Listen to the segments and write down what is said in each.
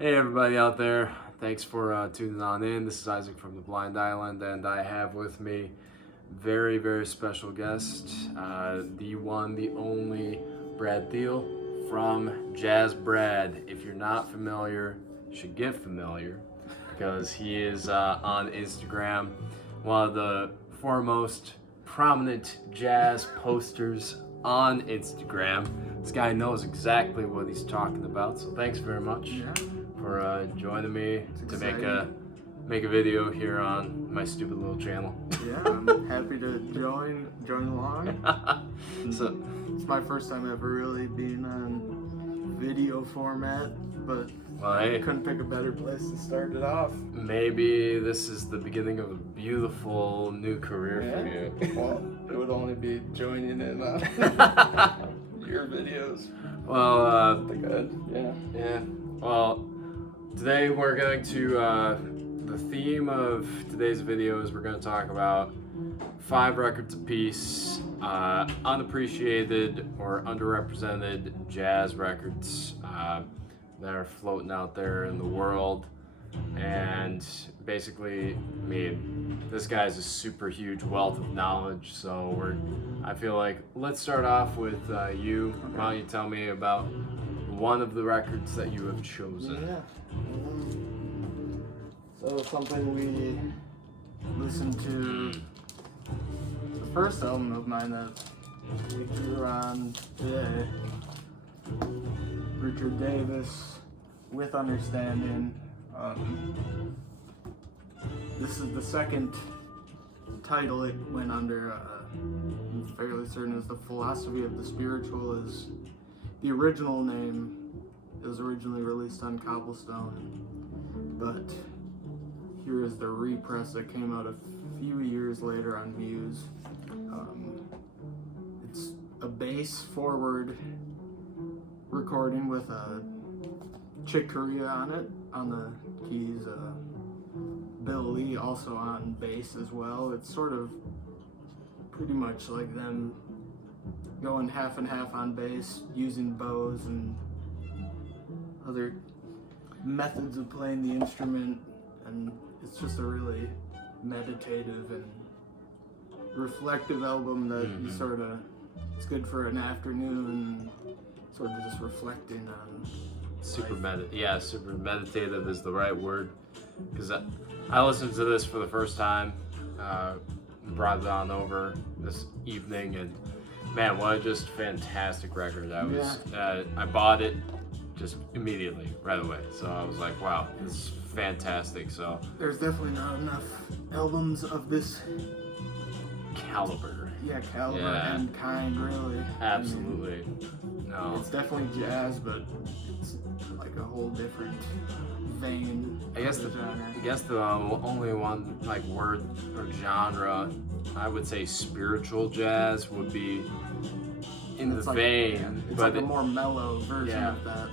Hey everybody out there, thanks for tuning on in. This is Isaac from the Blind Island, and I have with me very, very special guest, the one, the only Brad Thiel from Jazz Brad. If you're not familiar, you should get familiar because he is on Instagram, one of the foremost prominent jazz posters on Instagram. This guy knows exactly what he's talking about, so thanks very much for joining me to make a video here on my stupid little channel. Yeah, I'm happy to join along. So It's my first time ever really being on video format, but well, I hey, couldn't pick a better place to start it off. maybe this is the beginning of a beautiful new career for you. Well, it would only be joining in on your videos. Well, Yeah. yeah. Well, today we're going to the theme of today's video is we're going to talk about 5 records apiece, unappreciated or underrepresented jazz records that are floating out there in the world. And basically, I mean, this guy's a super huge wealth of knowledge, so I feel like let's start off with you. Okay. Why don't you tell me about one of the records that you have chosen? Yeah. So something we listened to, the first album of mine that we threw on today, Richard Davis, With Understanding. This is the second title it went under. I'm fairly certain is The Philosophy of the Spiritual is the original name. It was originally released on Cobblestone, but here is the repress that came out a few years later on Muse. It's a bass forward recording with a Chick Corea on it, on the keys. Bill Lee also on bass as well. It's sort of pretty much like them going half and half on bass, using bows and other methods of playing the instrument, and it's just a really meditative and reflective album that you sort of, it's good for an afternoon, sort of just reflecting on Super life. super meditative is the right word, because I listened to this for the first time, brought it on over this evening, and man, what a just fantastic record. I bought it just immediately, right away, so I was like, wow, this is fantastic. So There's definitely not enough albums of this caliber. caliber Yeah. and kind, really. Absolutely. I mean, it's definitely jazz, but it's like a whole different vein. I guess of genre. the only one like word or genre I would say spiritual jazz would be in It's the like, vein, it's but like a more mellow version of that.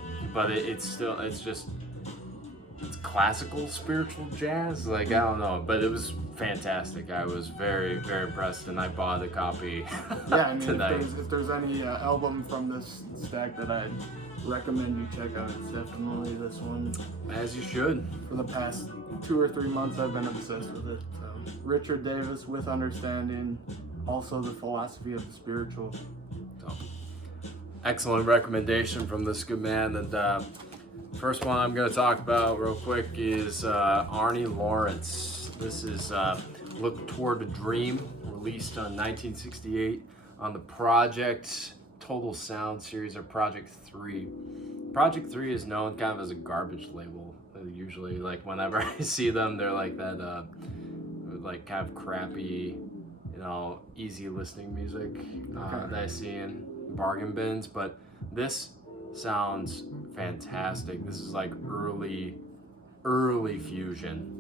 it's classical spiritual jazz. Like, I don't know, but it was fantastic. I was very, very impressed, and I bought a copy Yeah, I mean, tonight. if there's any album from this stack that I'd recommend you check out, it's definitely this one. As you should. For the past 2 or 3 months, I've been obsessed with it. So, Richard Davis, With Understanding, also The Philosophy of the Spiritual. So, excellent recommendation from this good man. And first one I'm going to talk about real quick is Arnie Lawrence. This is Look Toward a Dream, released on 1968 on the Project Total Sound series, or Project 3. Project 3 is known kind of as a garbage label. Usually, like, whenever I see them, they're like that, like, kind of crappy, easy listening music that I see in bargain bins. But this sounds fantastic. This is like early fusion.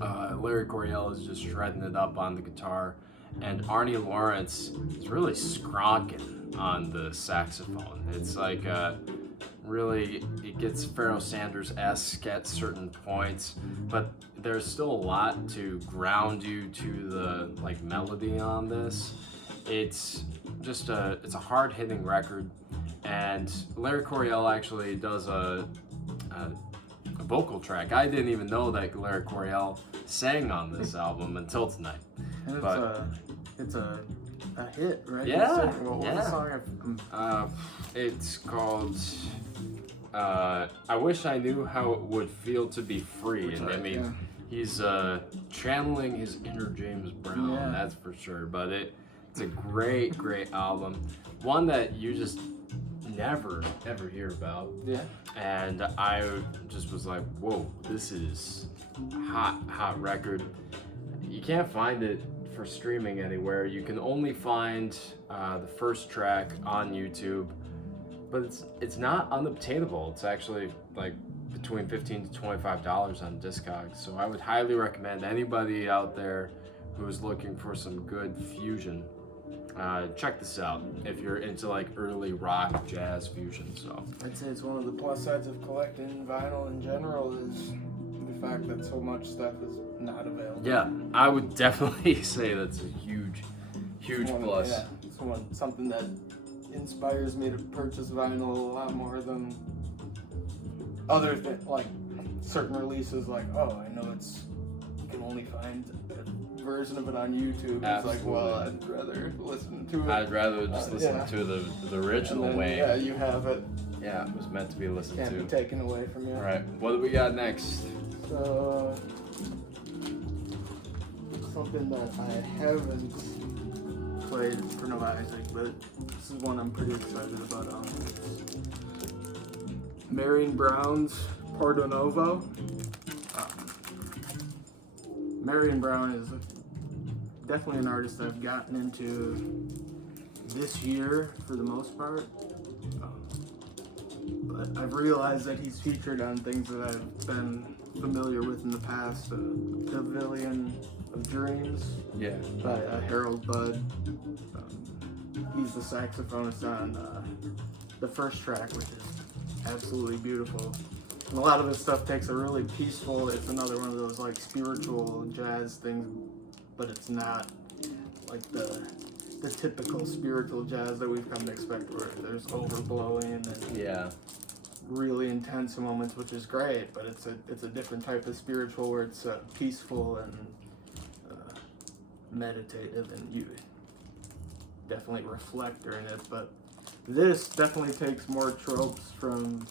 Larry Coryell is just shredding it up on the guitar, and Arnie Lawrence is really skronking on the saxophone. It's like it gets Pharaoh Sanders-esque at certain points, but there's still a lot to ground you to the like melody on this. It's a hard-hitting record, and Larry Coryell actually does vocal track. I didn't even know that Larry Coryell sang on this album until tonight. And But it's a hit, right? Yeah, What was yeah. the song? It's called I Wish I Knew How It Would Feel to Be Free. And I mean, he's channeling his inner James Brown, that's for sure. But it's a great, great album. One that you just never, ever hear about. Yeah. And I just was like, whoa, this is hot record. You can't find it for streaming anywhere. You can only find the first track on YouTube, but it's not unobtainable. It's actually like between $15 to $25 on Discogs. So I would highly recommend anybody out there who's looking for some good fusion, check this out if you're into like early rock, jazz fusion. So I'd say it's one of the plus sides of collecting vinyl in general is the fact that so much stuff is not available. yeah, I would definitely say that's a huge plus. Yeah, it's something that inspires me to purchase vinyl a lot more than other things, like certain releases. Like, oh, I know you can only find a version of it on YouTube. Absolutely. It's like, well, I'd rather listen to it. I'd rather just listen to the original way. Yeah, you have it. Yeah, it was meant to be listened Can't to. be taken away from you. All right, what do we got next? So, something that I haven't played for no Isaac, but this is one I'm pretty excited about. Marion Brown's Porto Novo. Marion Brown is definitely an artist I've gotten into this year for the most part. But I've realized that he's featured on things that I've been familiar with in the past. Pavilion of Dreams by Harold Budd. He's the saxophonist on the first track, which is absolutely beautiful. And a lot of his stuff takes a really peaceful, it's another one of those like spiritual jazz things, but it's not like the typical spiritual jazz that we've come to expect, where there's overblowing and really intense moments, which is great, but it's a different type of spiritual where it's peaceful and meditative, and you definitely reflect during it. But this definitely takes more tropes from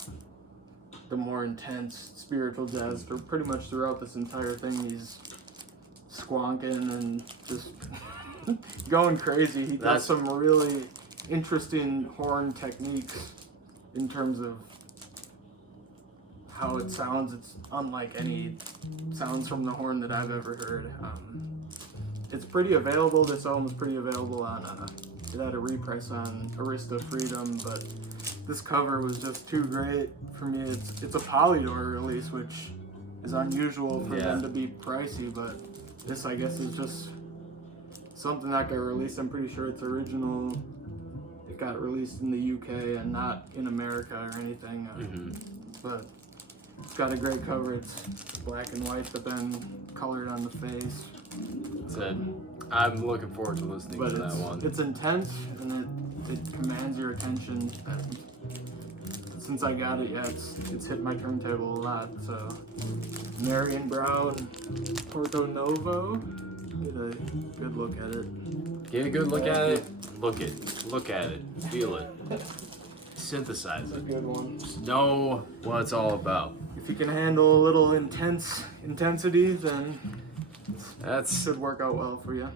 the more intense spiritual jazz for pretty much throughout this entire thing. He's squonking and just going crazy. He does some really interesting horn techniques in terms of how it sounds. It's unlike any sounds from the horn that I've ever heard. It's pretty available. This album is pretty available on, it had a repress on Arista Freedom, but this cover was just too great for me. It's a Polydor release, which is unusual for them to be pricey, but this, I guess, is just something that got released. I'm pretty sure it's original. It got released in the UK and not in America or anything, but it's got a great cover. It's black and white, but then colored on the face. I'm looking forward to listening to that one. It's intense and it commands your attention. Since I got it, it's hit my turntable a lot. So, Marion Brown, Porto Novo. Get a good look at it. Get a good look at it. Look at it. Feel it. Synthesize it. It's a good one. Just know what it's all about. If you can handle a little intensity, then that should work out well for you.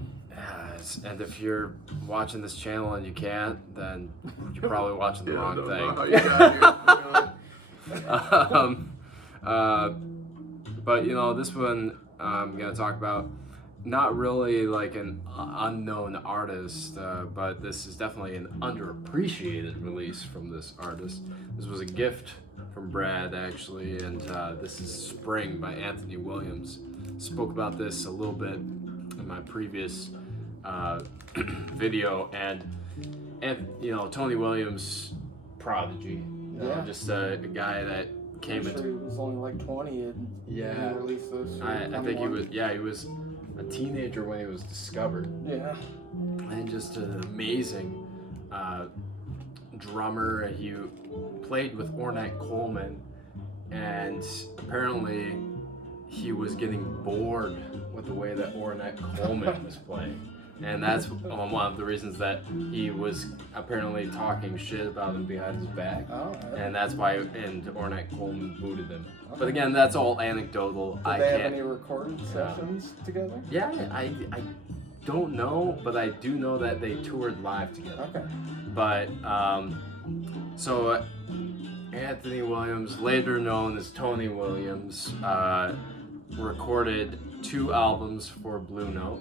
And if you're watching this channel and you can't, then you're probably watching the wrong thing. But this one I'm gonna talk about, not really like an unknown artist, but this is definitely an underappreciated release from this artist. This was a gift from Brad, actually, and this is Spring by Anthony Williams. Spoke about this a little bit in my previous video, and Tony Williams, prodigy, just a guy that came I'm sure he was only like 20 and he released this. I think he was a teenager when he was discovered. And just an amazing drummer. He played with Ornette Coleman and apparently he was getting bored with the way that Ornette Coleman was playing. And that's one of the reasons that he was apparently talking shit about him behind his back. Oh, and that's why, and Ornette Coleman booted him. But again, that's all anecdotal. Did they have any recorded sessions together? Yeah, I don't know, but I do know that they toured live together. Okay. But, so Anthony Williams, later known as Tony Williams, recorded 2 albums for Blue Note.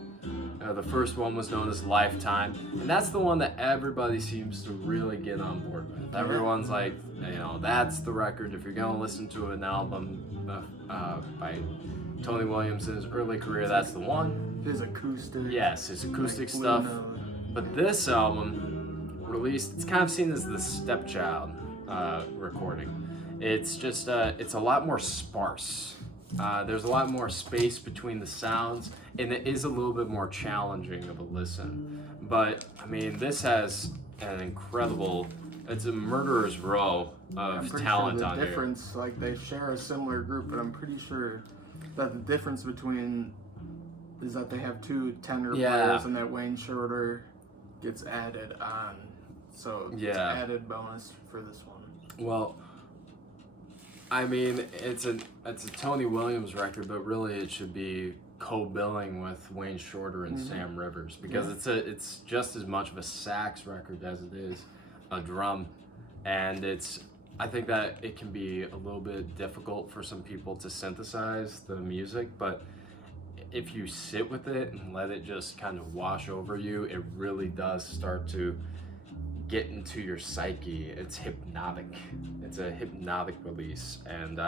The first one was known as Lifetime, and that's the one that everybody seems to really get on board with. Everyone's like, that's the record. If you're gonna listen to an album by Tony Williams in his early career, that's the one. His acoustic. Yes, his acoustic stuff. But this album, released, it's kind of seen as the stepchild recording. It's just, it's a lot more sparse. There's a lot more space between the sounds, and it is a little bit more challenging of a listen. But, I mean, this has an incredible, it's a murderer's row of talent on here. The difference, like, they share a similar group, but I'm pretty sure that the difference between is that they have 2 tenor players and that Wayne Shorter gets added on. So it's added bonus for this one. Well, I mean, it's a Tony Williams record, but really it should be co-billing with Wayne Shorter and Sam Rivers, because it's just as much of a sax record as it is a drum, and I think that it can be a little bit difficult for some people to synthesize the music, but if you sit with it and let it just kind of wash over you, it really does start to get into your psyche. It's hypnotic. It's a hypnotic release, and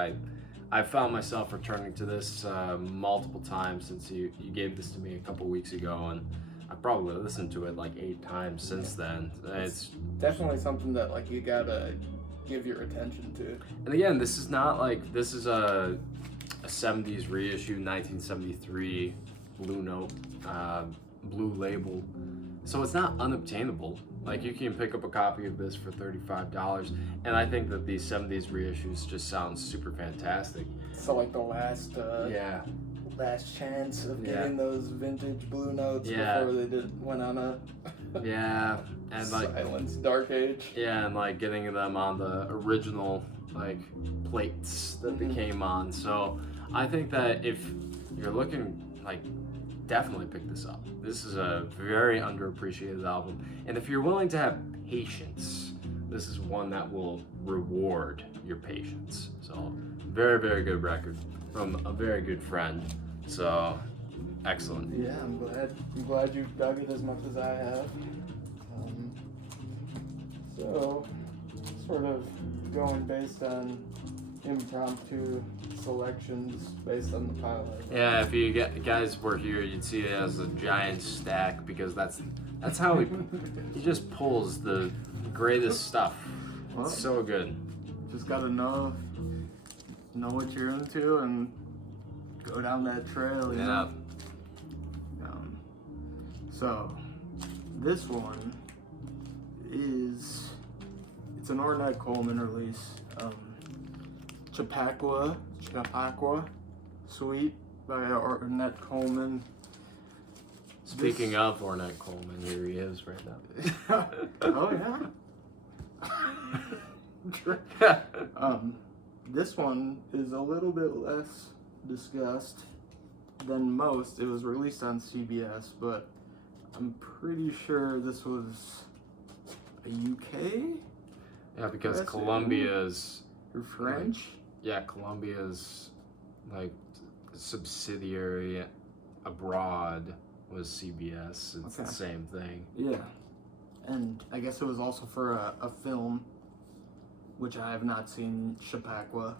I found myself returning to this multiple times since you gave this to me a couple weeks ago, and I probably listened to it like 8 times since then. It's definitely something that like you gotta give your attention to. And again, this is not like, this is a 70s reissue, 1973 Blue Note, Blue Label, so it's not unobtainable. Like, you can pick up a copy of this for $35, and I think that these 70s reissues just sound super fantastic. So like the last chance of getting those vintage Blue Notes before they went on a and like silence dark age. Yeah, and like getting them on the original like plates that they came on. So I think that if you're looking, like, definitely pick this up. This is a very underappreciated album, and if you're willing to have patience, this is one that will reward your patience. So very, very good record from a very good friend. So excellent. Yeah, I'm glad you dug it as much as I have. So sort of going based on impromptu selections based on the pilot. Yeah, if you guys were here, you'd see it as a giant stack, because that's how he just pulls the greatest stuff. Well, it's so good. Just gotta know what you're into and go down that trail. You know? So this one it's an Ornette Coleman release. Chappaqua Suite by Ornette Coleman. Speaking of Ornette Coleman, here he is right now. Oh yeah. This one is a little bit less discussed than most. It was released on CBS, but I'm pretty sure this was a UK. Yeah, because Columbia's or French. Yeah, Columbia's like subsidiary abroad was CBS. It's the same thing. Yeah, and I guess it was also for a film, which I have not seen. Chappaqua.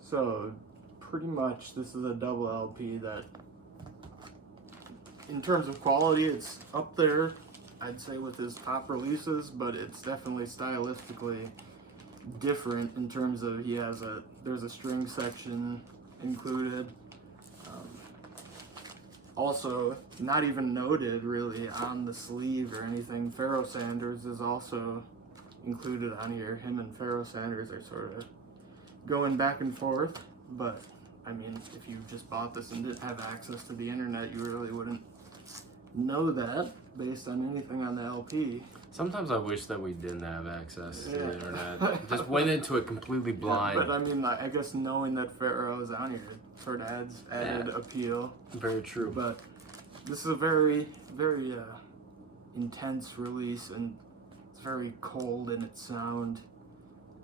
So pretty much this is a double LP that, in terms of quality, it's up there, I'd say, with his top releases, but it's definitely stylistically different in terms of there's a string section included. Also, not even noted really on the sleeve or anything, Pharaoh Sanders is also included on here. Him and Pharaoh Sanders are sort of going back and forth, but I mean, if you just bought this and didn't have access to the internet, you really wouldn't know that based on anything on the LP. Sometimes I wish that we didn't have access to the internet. Just went into it completely blind. But I mean, I guess knowing that Pharaoh is on here sort of adds added appeal. Very true. But this is a very, very intense release, and it's very cold in its sound.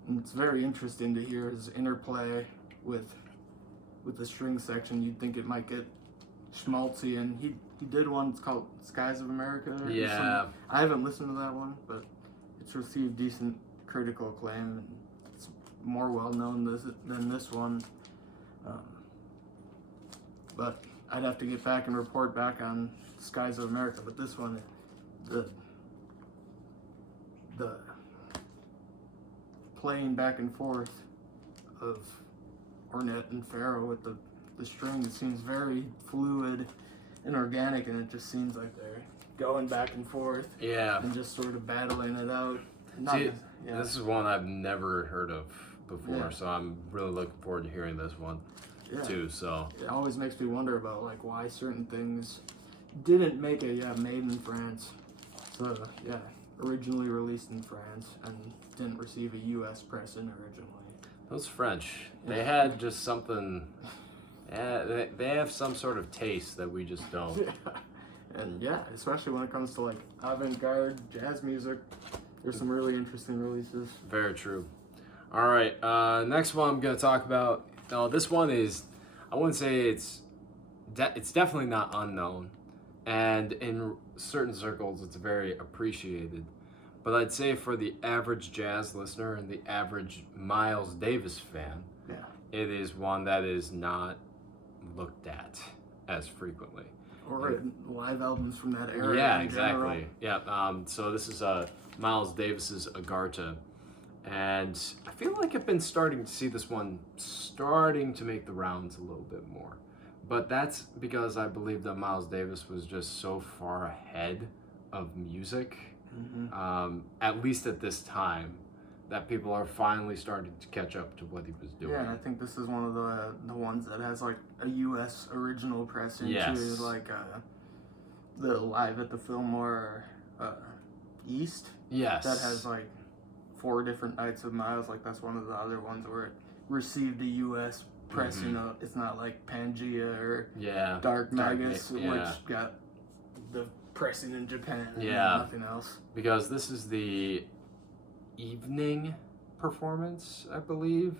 And it's very interesting to hear his interplay with the string section. You'd think it might get schmaltzy, and he did one. It's called Skies of America. Or Yeah. I haven't listened to that one, but it's received decent critical acclaim. And it's more well known than this one. But I'd have to get back and report back on Skies of America. But this one, the playing back and forth of Ornette and Pharaoh with the string, it seems very fluid and organic, and it just seems like they're going back and forth. Yeah. And just sort of battling it out. This is one I've never heard of before, Yeah. so I'm really looking forward to hearing this one too. So it always makes me wonder about like why certain things didn't make it made in France. So originally released in France and didn't receive a U.S. pressing originally. those French, they had just something. Yeah, they have some sort of taste that we just don't. And especially when it comes to like avant-garde jazz music, there's some really interesting releases. Very true. All right, next one I'm gonna talk about. No, this one is, I wouldn't say it's definitely not unknown, and in certain circles it's very appreciated. But I'd say for the average jazz listener and the average Miles Davis fan, it is one that is not looked at as frequently. Or live albums from that era. Yeah, in exactly. general. Yeah. So this is Miles Davis's Agartha, and I feel like I've been starting to see this one starting to make the rounds a little bit more. But that's because I believe that Miles Davis was just so far ahead of music, at least at this time, that people are finally starting to catch up to what he was doing. Yeah, I think this is one of the ones that has like a U.S. original pressing too, like the Live at the Fillmore East. Yes. That has like 4 different nights of Miles. Like that's one of the other ones where it received a U.S. pressing. It's not like Pangea or Dark Magus, which got the pressing in Japan. And nothing else. Because this is the evening performance, I believe,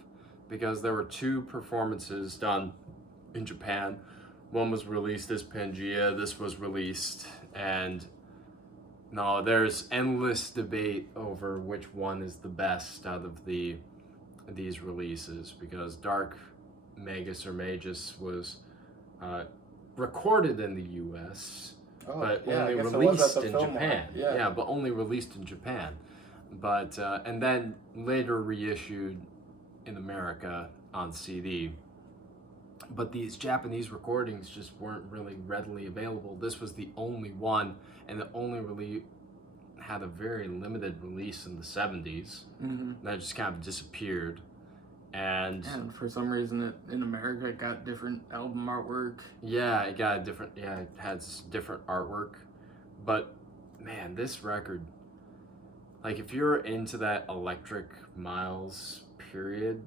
because there were 2 performances done in Japan. One was released as Pangea, this was released, and no, there's endless debate over which one is the best out of these releases, because Dark Magus or Magus was recorded in the US, but only released in Japan. But only released in Japan. But and then later reissued in America on CD. But these Japanese recordings just weren't really readily available. This was the only one, and it only really had a very limited release in the 70s. That just kind of disappeared. And for some reason, in America, it got different album artwork. Yeah, it got a different. Yeah, it has different artwork. But man, this record. Like, if you're into that Electric Miles period,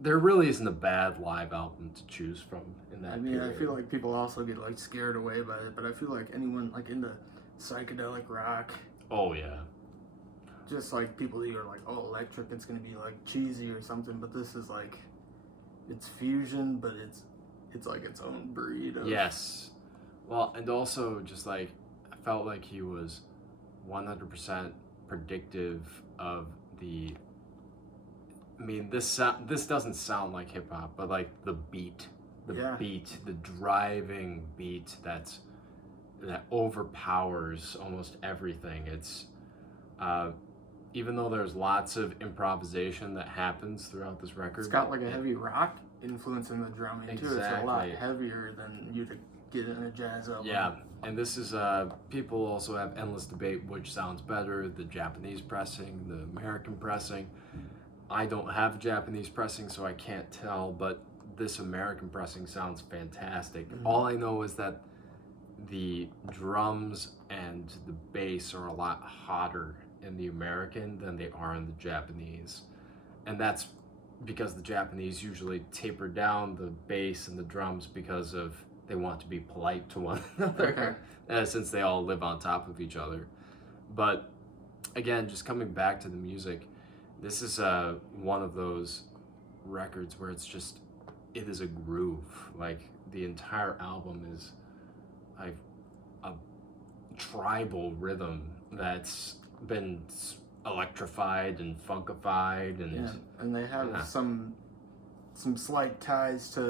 there really isn't a bad live album to choose from in that period. I feel like people also get, like, scared away by it, but I feel like anyone, like, into psychedelic rock... Oh, yeah. Just, like, people who are like, oh, electric, it's gonna be, like, cheesy or something, but this is, like, it's fusion, but it's like, its own breed of... Yes. Well, and also, just, like, I felt like he was 100% predictive of the, I mean, this doesn't sound like hip hop, but like the beat, the driving beat that overpowers almost everything. It's even though there's lots of improvisation that happens throughout this record, it's got like a heavy rock influence in the drumming too. It's a lot heavier than you'd get in a jazz album. Yeah, and this is people also have endless debate which sounds better, the Japanese pressing, the American pressing. I don't have Japanese pressing, so I can't tell, but this American pressing sounds fantastic. All I know is that the drums and the bass are a lot hotter in the American than they are in the Japanese. And that's because the Japanese usually taper down the bass and the drums because of they want to be polite to one another, since they all live on top of each other. But again, just coming back to the music, this is one of those records where it is a groove. Like the entire album is like a tribal rhythm that's been electrified and funkified, and they have some slight ties to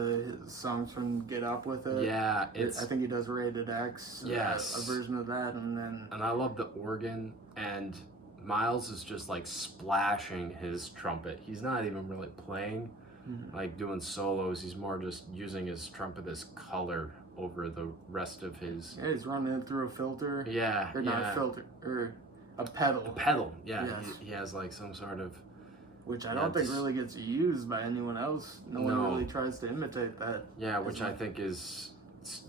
his songs from Get Up With It. Yeah, I think he does Rated X. Yes, a version of that, and I love the organ, and Miles is just like splashing his trumpet. He's not even really playing, like doing solos. He's more just using his trumpet as color over the rest of his. Yeah, he's running it through a filter. Yeah, not a filter, or a pedal. A pedal, yeah. Yes. He has like some sort of. Which I don't think really gets used by anyone else. No one really tries to imitate that. Yeah, which I think is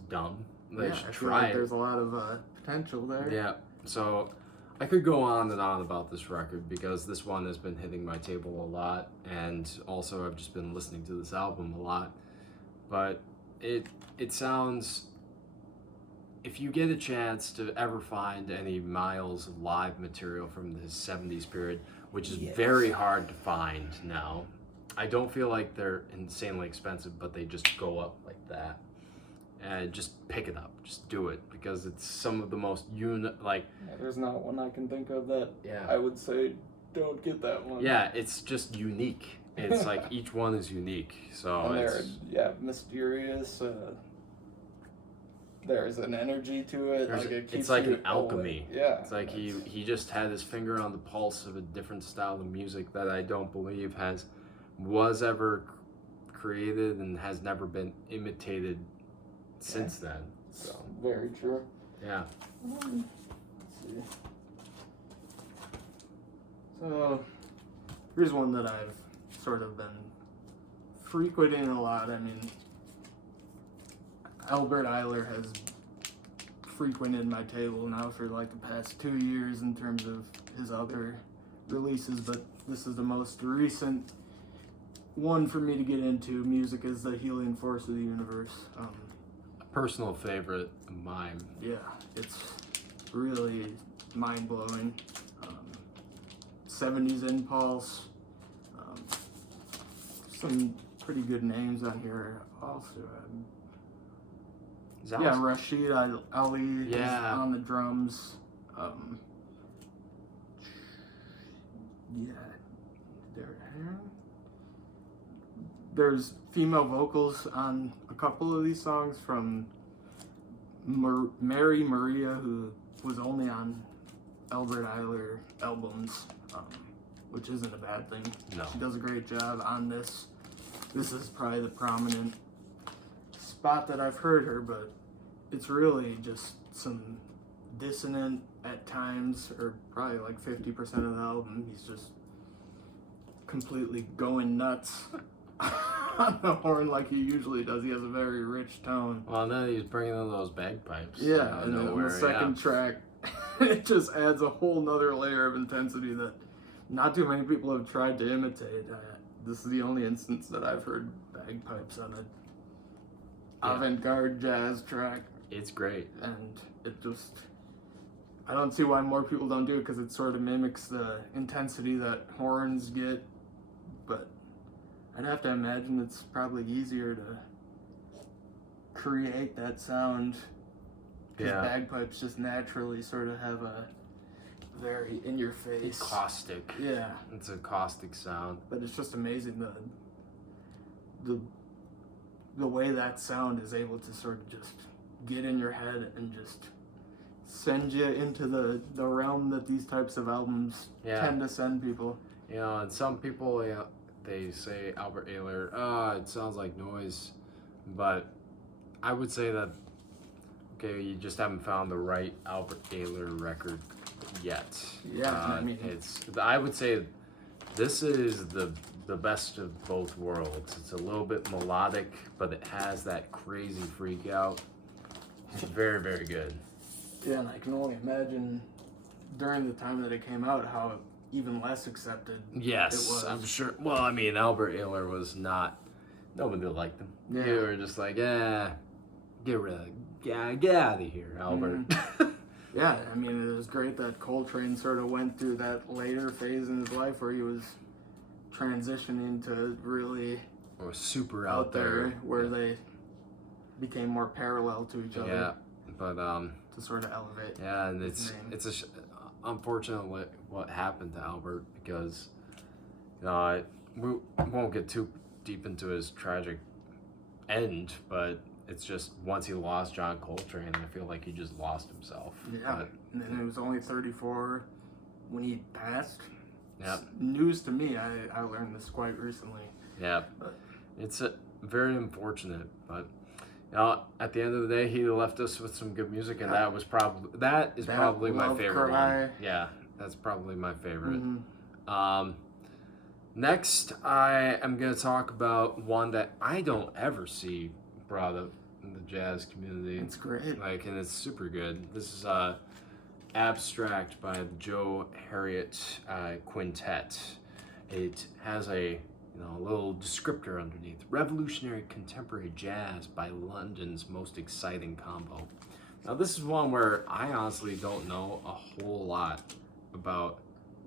dumb. They should I feel try like it. there's a lot of potential there. Yeah, so I could go on and on about this record because this one has been hitting my table a lot, and also I've just been listening to this album a lot. But it sounds, if you get a chance to ever find any Miles live material from the 70s period, which is very hard to find now. I don't feel like they're insanely expensive, but they just go up like that. And just pick it up, just do it, because it's some of the most there's not one I can think of that I would say don't get that one. Yeah, it's just unique. It's like each one is unique. So and they're mysterious. There's an energy to it. It's like an alchemy. Yeah. It's like he just had his finger on the pulse of a different style of music that I don't believe was ever created and has never been imitated since then. So very true. Yeah. Let's see. So here's one that I've sort of been frequenting a lot. I mean, Albert Eiler has frequented my table now for like the past 2 years in terms of his other releases, but this is the most recent one for me to get into. Music is the healing force of the universe. A personal favorite of mine. Yeah, it's really mind-blowing. 70s impulse. Some pretty good names on here also. Rashid Ali is on the drums. There's female vocals on a couple of these songs from Mary Maria, who was only on Albert Eiler albums, which isn't a bad thing. No. She does a great job on this. This is probably the prominent spot that I've heard her, but it's really just some dissonant at times, or probably like 50% of the album. He's just completely going nuts on the horn like he usually does. He has a very rich tone. Well, then he's bringing in those bagpipes. Yeah, and then the second track, it just adds a whole nother layer of intensity that not too many people have tried to imitate. This is the only instance that I've heard bagpipes on an avant-garde jazz track. It's great. And it just, I don't see why more people don't do it, because it sort of mimics the intensity that horns get, but I'd have to imagine it's probably easier to create that sound, because bagpipes just naturally sort of have a very in-your-face, caustic. Yeah, it's a caustic sound. But it's just amazing the way that sound is able to sort of just get in your head and just send you into the realm that these types of albums tend to send people. You know, and some people, they say Albert Eiler, it sounds like noise, but I would say that, okay, you just haven't found the right Albert Ayler record yet. Yeah, I mean, I would say this is the best of both worlds. It's a little bit melodic, but it has that crazy freak out. It's very, very good. yeah, and I can only imagine during the time that it came out how even less accepted Yes, it was. I'm sure. Well, I mean, Albert Ayler was not. Nobody liked him. Yeah. They were just like, get out of here, Albert. Yeah, I mean, it was great that Coltrane sort of went through that later phase in his life where he was transitioning to really Or super out there, where they became more parallel to each other. Yeah, but to sort of elevate. yeah, and his it's name. unfortunate what happened to Albert because we won't get too deep into his tragic end, but it's just once he lost John Coltrane, I feel like he just lost himself. Yeah, and then he was only 34 when he passed. Yeah. It's news to me. I learned this quite recently. Yeah, But it's very unfortunate, but at the end of the day, he left us with some good music, and that is probably my Love favorite Cry. one. Yeah, that's probably my favorite. mhm. Next, I am going to talk about one that I don't ever see brought up in the jazz community. It's great. And it's super good. This is Abstract by the Joe Harriet Quintet. It has a little descriptor underneath. Revolutionary contemporary jazz by London's most exciting combo. Now, this is one where I honestly don't know a whole lot about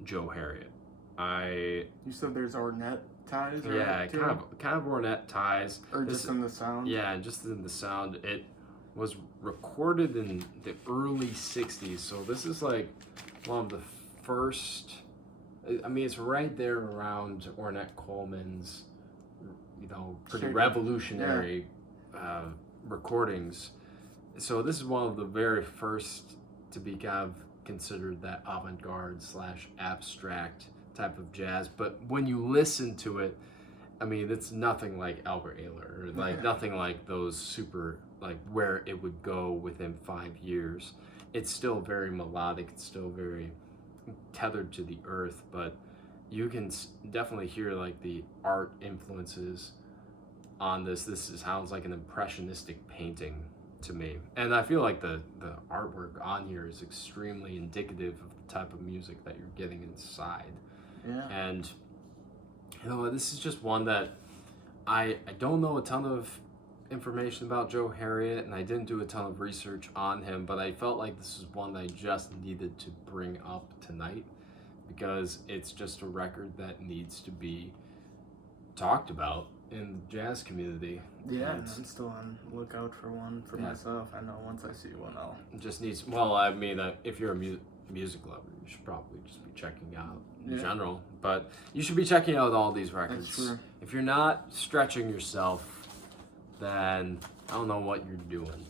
Joe Harriet. You said there's Ornette ties? Yeah, kind of Ornette ties. Or just in the sound? Yeah, just in the sound. It was recorded in the early 60s, so this is like one of the first, I mean, it's right there around Ornette Coleman's, pretty revolutionary recordings. So this is one of the very first to be kind of considered that avant-garde / abstract type of jazz, but when you listen to it, I mean, it's nothing like Albert Ayler, or nothing like those super, where it would go within 5 years. It's still very melodic, it's still very tethered to the earth, but you can definitely hear the art influences on this. Sounds like an impressionistic painting to me, and I feel like the artwork on here is extremely indicative of the type of music that you're getting inside. Yeah. And this is just one that I don't know a ton of information about Joe Harriet, and I didn't do a ton of research on him, but I felt like this is one that I just needed to bring up tonight because it's just a record that needs to be talked about in the jazz community. Yeah, And I'm still on the lookout for one for myself. I know once I see one, I'll... it just needs, well, I mean, if you're a music lover, you should probably just be checking out in general, but you should be checking out all these records. That's true. If you're not stretching yourself, then I don't know what you're doing.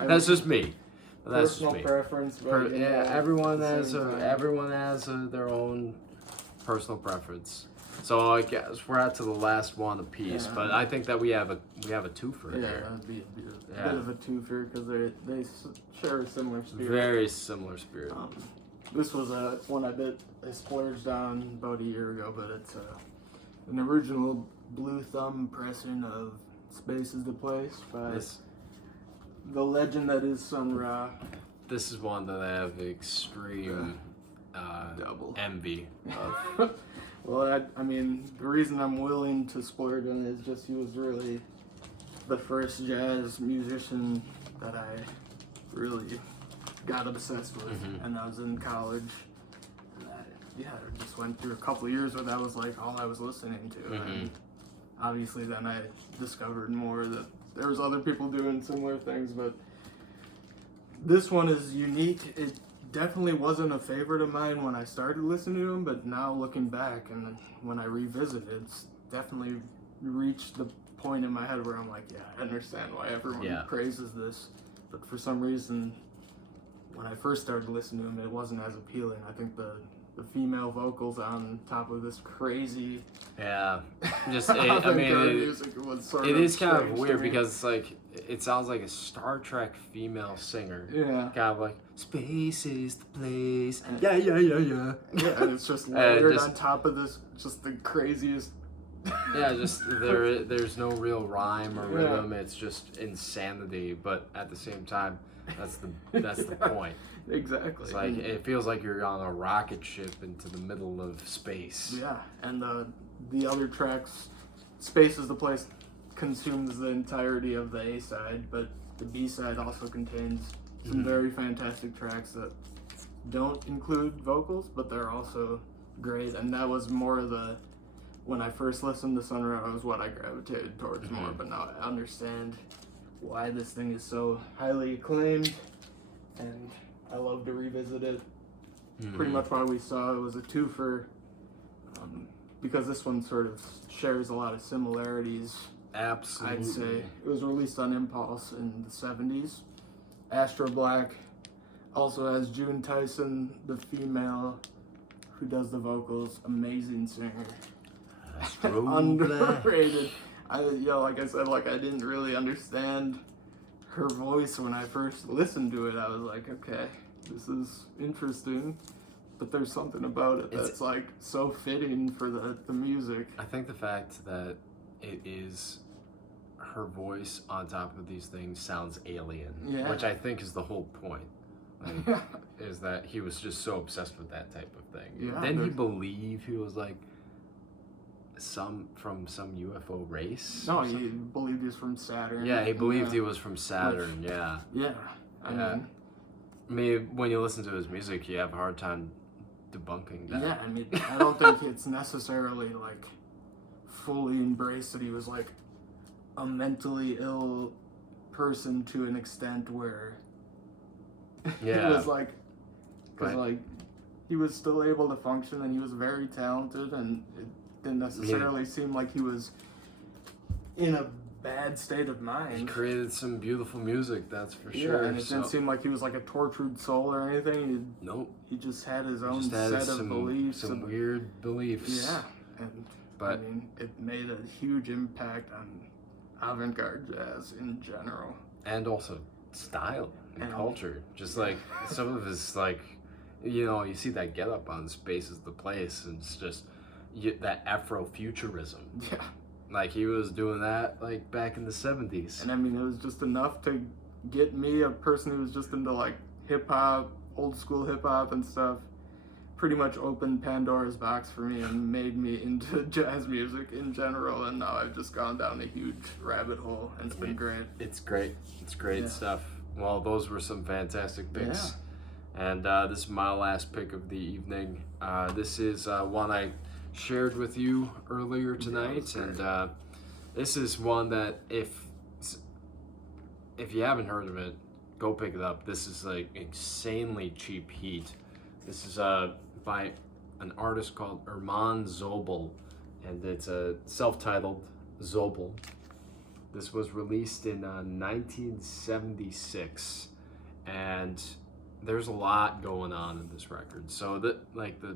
That's just me. That's Personal just me. preference. But, Everyone has their own personal preference. So I guess we're at to the last one apiece, but I think that we have a twofer Yeah, there. that'd be a bit of a twofer because they share a similar spirit. Very similar spirit. This was one I splurged on about a year ago, but it's an original Blue Thumb pressing of Space is the Place by the legend that is Sun Ra. This is one that I have extreme envy of. Well, I mean, the reason I'm willing to splurge on it is just he was really the first jazz musician that I really got obsessed with, and I was in college. And I just went through a couple of years where that was like all I was listening to. And obviously then I discovered more that there was other people doing similar things, but this one is unique. It definitely wasn't a favorite of mine when I started listening to him, but now looking back and when I revisit it, it's definitely reached the point in my head where I'm like, yeah, I understand why everyone praises this, but for some reason when I first started listening to him, it wasn't as appealing. I think the the female vocals on top of this crazy Yeah, just I avant-garde mean, music was sort it of is kind of strange to weird me. because it's like it sounds like a Star Trek female singer. Yeah. Kind of like space is the place. And- Yeah. Yeah, and it's just layered just- on top of this, just the craziest. Yeah, just there's no real rhyme or Yeah. rhythm. It's just insanity, but at the same time, that's the point. Exactly. It's like it feels like you're on a rocket ship into the middle of space. Yeah, and the other tracks, Space is the Place, consumes the entirety of the A side, but the B side also contains some very fantastic tracks that don't include vocals, but they're also great. And that was more when I first listened to Sunrise, was what I gravitated towards more. But now I understand why this thing is so highly acclaimed, and I love to revisit it. Pretty much why we saw it was a twofer, because this one sort of shares a lot of similarities. Absolutely. I'd say it was released on Impulse in the 70s. Astro Black also has June Tyson, the female who does the vocals, amazing singer. Astro Black. Underrated. Like I said, I didn't really understand her voice when I first listened to it. I was like, okay, this is interesting, but there's something about it that's like so fitting for the music. I think the fact that it is her voice on top of these things sounds alien, which I think is the whole point. Like, is that he was just so obsessed with that type of thing. Yeah, Didn't he believe he was like from some UFO race? No, he believed he was from Saturn. Yeah, he believed he was from Saturn. Yeah. Yeah, I mean, when you listen to his music, you have a hard time debunking that. Yeah, I mean, I don't think it's necessarily like fully embraced that he was like a mentally ill person to an extent where Yeah. it was like, because he was still able to function and he was very talented, and it didn't necessarily seem like he was in a bad state of mind. He created some beautiful music, that's for Yeah, sure. and it didn't seem like he was like a tortured soul or anything. Nope. He just had his own Just had set of beliefs. some weird beliefs. Yeah, and I mean, it made a huge impact on avant-garde jazz in general. And also style and culture. Just like some of his, like, you see that get up on Space is the Place, and it's just that Afrofuturism. Yeah. Like, he was doing that, like, back in the 70s. And I mean, it was just enough to get me, a person who was just into, like, hip-hop, old-school hip-hop and stuff, pretty much opened Pandora's box for me and made me into jazz music in general, and now I've just gone down a huge rabbit hole, and it's been great. It's great. It's great stuff. Well, those were some fantastic picks. Yeah. And this is my last pick of the evening. This is one I shared with you earlier tonight, and this is one that if you haven't heard of it, go pick it up. This is like insanely cheap heat. This is by an artist called Zopal, and it's a self-titled Zopal. This was released in 1976, and there's a lot going on in this record. So the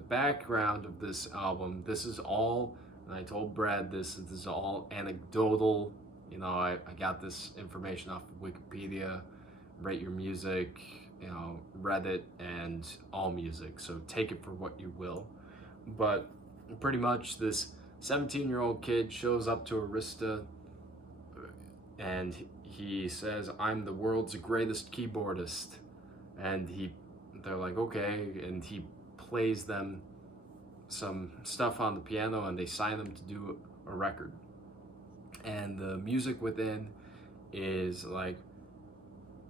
background of this album, this is all, and I told Brad this is all anecdotal. I got this information off of Wikipedia, Rate Your Music, Reddit, and AllMusic. So take it for what you will. But pretty much this 17-year-old kid shows up to Arista, and he says, "I'm the world's greatest keyboardist." And they're like, okay, and he plays them some stuff on the piano, and they sign him to do a record. And the music within is like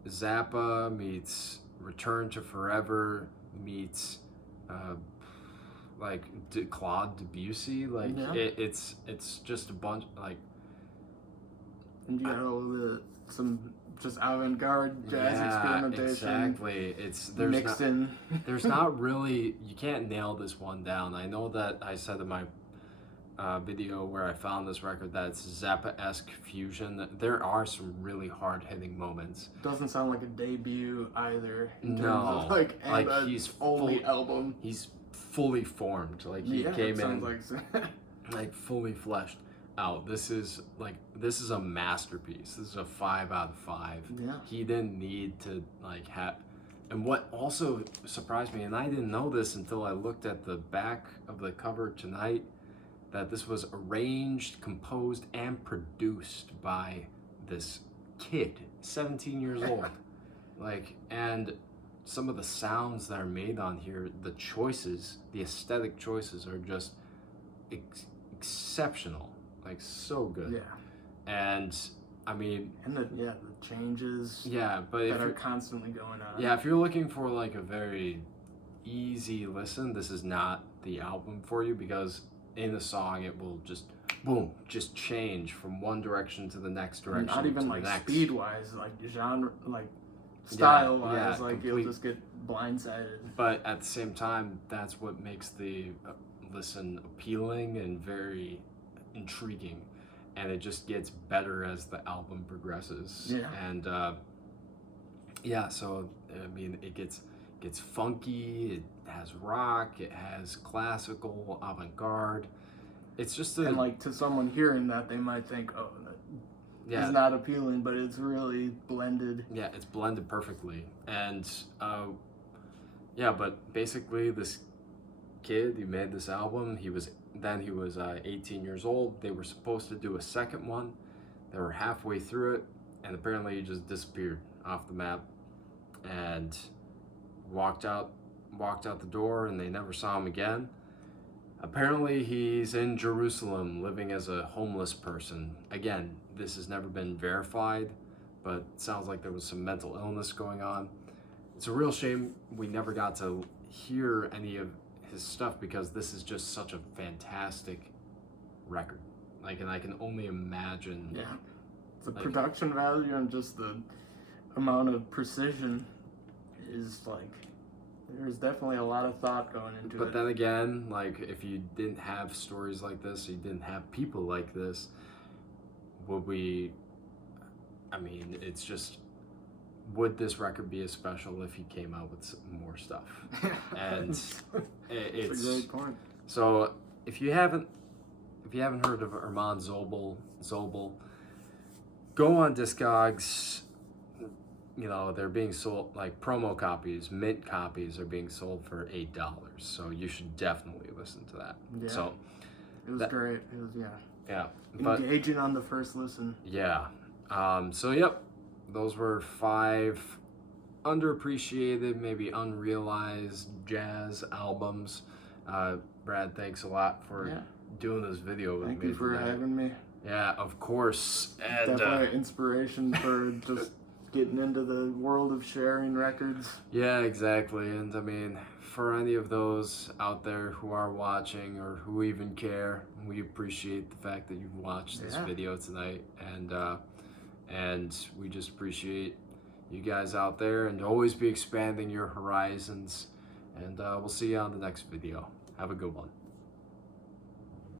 Zappa meets Return to Forever meets Claude Debussy. Like it's just a bunch like. And you got some just avant-garde jazz experimentation. Exactly. There's not really, you can't nail this one down. I know that I said in my video where I found this record that it's Zappa-esque fusion. There are some really hard-hitting moments. Doesn't sound like a debut either. In No, terms of, like he's only album. He's fully formed. Like he Yeah, came it sounds in like fully fleshed out. This is a masterpiece. This is a 5 out of 5. Yeah. He didn't need to like have. And what also surprised me, and I didn't know this until I looked at the back of the cover tonight, that this was arranged, composed, and produced by this kid, 17 years old. Like, and some of the sounds that are made on here, the choices, the aesthetic choices are just exceptional. Like, so good. Yeah. And I mean, And the changes but that are constantly going on. if you're looking for like a very easy listen, this is not the album for you, because in the song it will just boom, just change from one direction to the next direction. Not even to like the next. speed wise, like genre, like style wise, like complete. you'll just get blindsided. But at the same time, that's what makes the listen appealing and very intriguing, and it just gets better as the album progresses. Yeah. And so I mean, it gets funky. It has rock. It has classical, avant-garde. It's just And like to someone hearing that, they might think, "Oh, that is not appealing," but it's really blended. Yeah, it's blended perfectly. And but basically, this kid who made this album, he was 18 years old. They were supposed to do a second one. They were halfway through it, and apparently he just disappeared off the map and walked out the door, and they never saw him again. Apparently he's in Jerusalem living as a homeless person. Again, this has never been verified, but it sounds like there was some mental illness going on. It's a real shame we never got to hear any of his stuff, because this is just such a fantastic record. Like, and I can only imagine. Yeah. The production value and just the amount of precision is like, there's definitely a lot of thought going into it. But then again, like, if you didn't have stories like this, you didn't have people like this, it's just, would this record be as special if he came out with more stuff? And it's a great point. So if you haven't heard of Armand Zopal, go on Discogs. You know, they're being sold, like promo copies, mint copies are being sold for $8. So you should definitely listen to that. Yeah. So it was great. It was but engaging on the first listen. Yeah. Those were 5 underappreciated, maybe unrealized jazz albums. Brad, thanks a lot for doing this video with me. Thank you for having me. Yeah, of course. And definitely inspiration for just getting into the world of sharing records. Yeah, exactly. And I mean, for any of those out there who are watching or who even care, we appreciate the fact that you've watched this video tonight, and we just appreciate you guys out there, and always be expanding your horizons, and we'll see you on the next video. Have a good one.